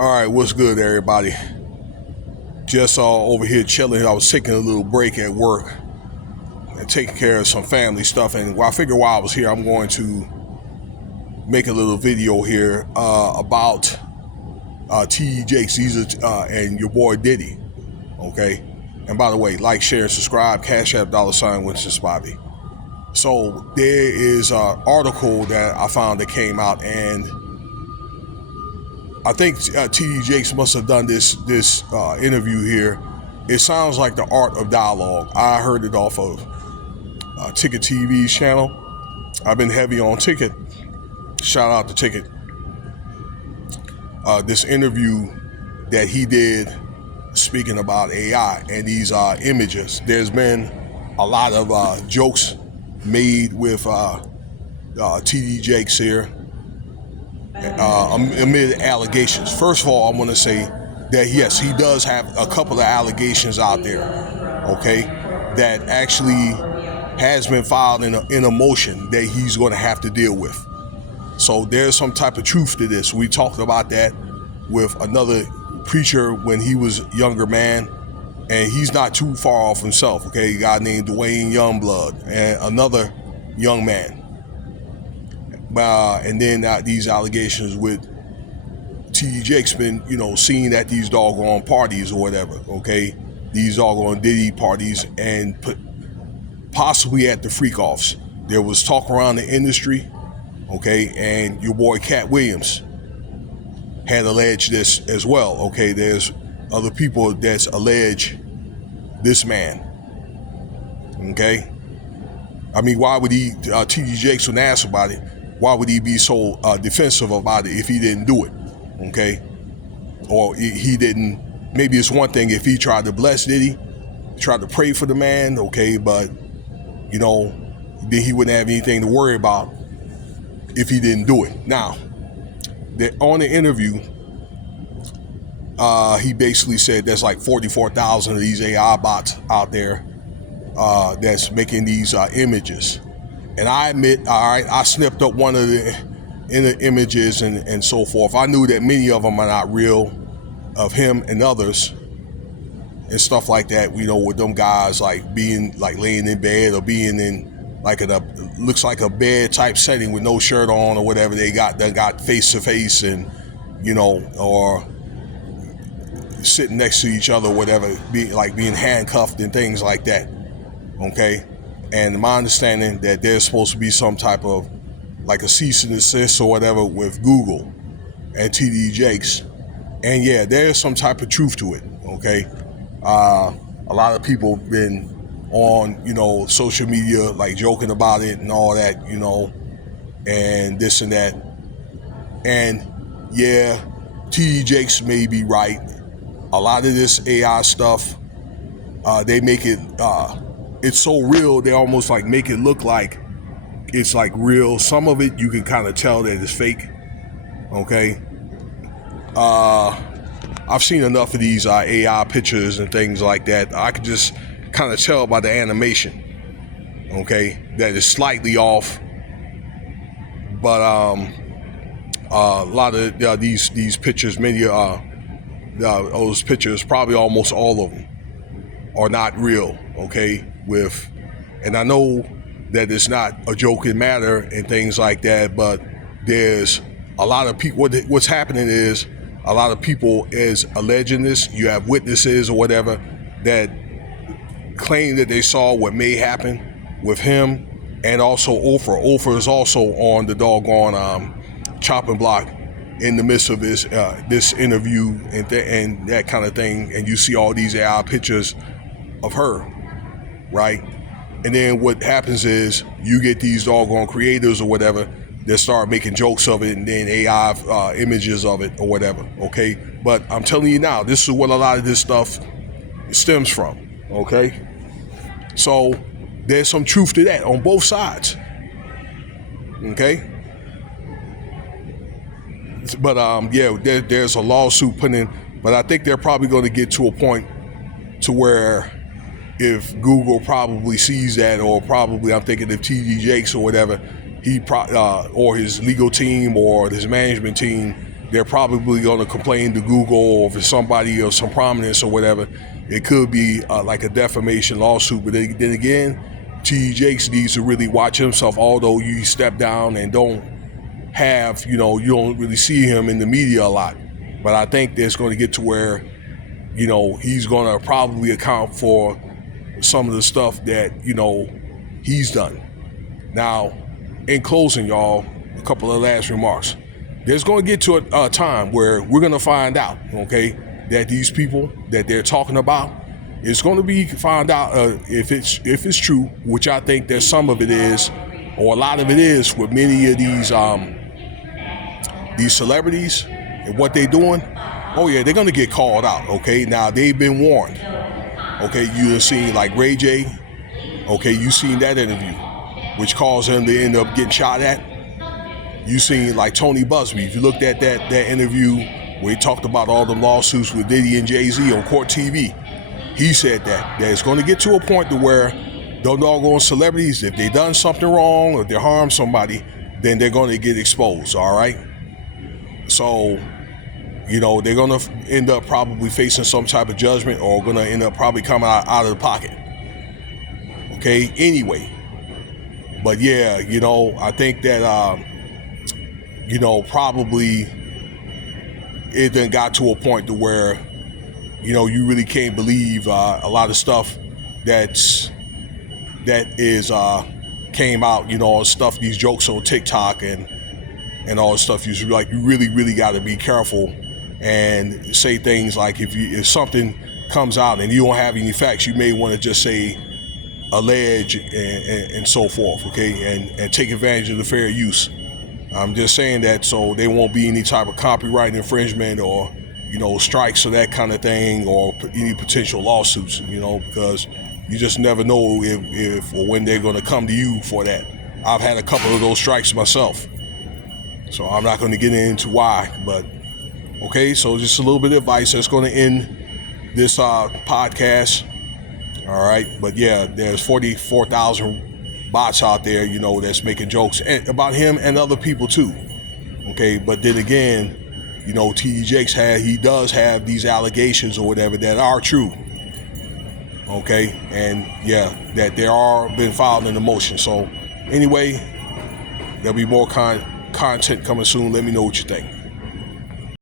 All right, what's good, everybody? Just over here chilling. I was taking a little break at work and taking care of some family stuff. And I figured while I was here, I'm going to make a little video here about T.D. Jakes, and your boy Diddy. Okay. And by the way, like, share, and subscribe. Cash App $ Winston Spivey. So there is an article that I found that came out, and I think T.D. Jakes must have done this interview here. It sounds like the art of dialogue. I heard it off of Ticket TV's channel. I've been heavy on Ticket. Shout out to Ticket. This interview that he did speaking about AI and these images. There's been a lot of jokes made with T.D. Jakes here. Amid allegations. First of all, I'm going to say that yes, he does have a couple of allegations out there, okay, that actually has been filed in a motion that he's going to have to deal with. So there's some type of truth to this. We talked about that with another preacher when he was a younger man, and he's not too far off himself, okay, a guy named Dwayne Youngblood, and another young man. And then these allegations with T.D. Jakes been, seen at these doggone parties or whatever, okay? These doggone Diddy parties, and possibly at the freak-offs. There was talk around the industry, okay? And your boy Cat Williams had alleged this as well, okay? There's other people that's allege this man, okay? I mean, why would T.D. Jakes, when asked about it, why would he be so defensive about it if he didn't do it, okay? Or he didn't, maybe it's one thing if he tried to bless Diddy, tried to pray for the man, okay, but, then he wouldn't have anything to worry about if he didn't do it. Now, on the interview, he basically said there's like 44,000 of these AI bots out there that's making these images. And I admit, all right, I snipped up one of the images and so forth. I knew that many of them are not real, of him and others and stuff like that, with them guys like being like laying in bed or being in like looks like a bed type setting with no shirt on or whatever they got face to face, and or sitting next to each other or whatever, being handcuffed and things like that, okay? And my understanding that there's supposed to be some type of like a cease and desist or whatever with Google and T.D. Jakes. And yeah, there's some type of truth to it, okay? A lot of people have been on, social media, like joking about it and all that, and this and that. And yeah, T.D. Jakes may be right. A lot of this AI stuff, they make it, it's so real, they almost like make it look like it's like real. Some of it you can kind of tell that it's fake, okay? I've seen enough of these AI pictures and things like that. I could just kind of tell by the animation, okay, that is slightly off. But a lot of these pictures, many those pictures, probably almost all of them, are not real, okay? And I know that it's not a joking matter and things like that, but there's a lot of people, what's happening is a lot of people is alleging this. You have witnesses or whatever that claim that they saw what may happen with him, and also Oprah is also on the doggone chopping block in the midst of this interview and that kind of thing, and you see all these AI pictures of her, right? And then what happens is you get these doggone creators or whatever that start making jokes of it, and then AI images of it or whatever, okay? But I'm telling you now, this is what a lot of this stuff stems from, okay? So there's some truth to that on both sides, okay? But yeah, there's a lawsuit put in, but I think they're probably going to get to a point to where if Google probably sees that, or probably I'm thinking if T.D. Jakes or whatever, or his legal team or his management team they're probably going to complain to Google, or if it's somebody of some prominence or whatever, it could be like a defamation lawsuit. But then again, T.D. Jakes needs to really watch himself, although you step down and don't have, you don't really see him in the media a lot. But I think there's going to get to where, he's going to probably account for some of the stuff that, he's done. Now, in closing, y'all, a couple of last remarks. There's going to get to a time where we're going to find out, okay, that these people that they're talking about, it's going to be found out if it's true, which I think that some of it is, or a lot of it is, with many of these celebrities and what they're doing. Oh yeah, they're going to get called out, okay? Now, they've been warned. Okay, you've seen like Ray J. Okay, you seen that interview, which caused him to end up getting shot at. You seen like Tony Busby. If you looked at that interview where he talked about all the lawsuits with Diddy and Jay-Z on Court TV, he said that it's going to get to a point to where those doggone celebrities, if they done something wrong or they harmed somebody, then they're going to get exposed, all right? So, they're going to end up probably facing some type of judgment, or going to end up probably coming out of the pocket. Okay, anyway. But yeah, I think that, probably it then got to a point to where, you really can't believe a lot of stuff that is came out, all stuff, these jokes on TikTok and all this stuff. You really got to be careful and say things like, if something comes out and you don't have any facts, you may want to just say allege and so forth, okay, and take advantage of the fair use. I'm just saying that so there won't be any type of copyright infringement or, strikes or that kind of thing, or any potential lawsuits, because you just never know if or when they're going to come to you for that. I've had a couple of those strikes myself, so I'm not going to get into why, but okay, so just a little bit of advice that's going to end this podcast. All right, but yeah, there's 44,000 bots out there, that's making jokes about him and other people too. Okay, but then again, T.D. Jakes does have these allegations or whatever that are true. Okay, and yeah, that there are been filed in the motion. So anyway, there'll be more content coming soon. Let me know what you think.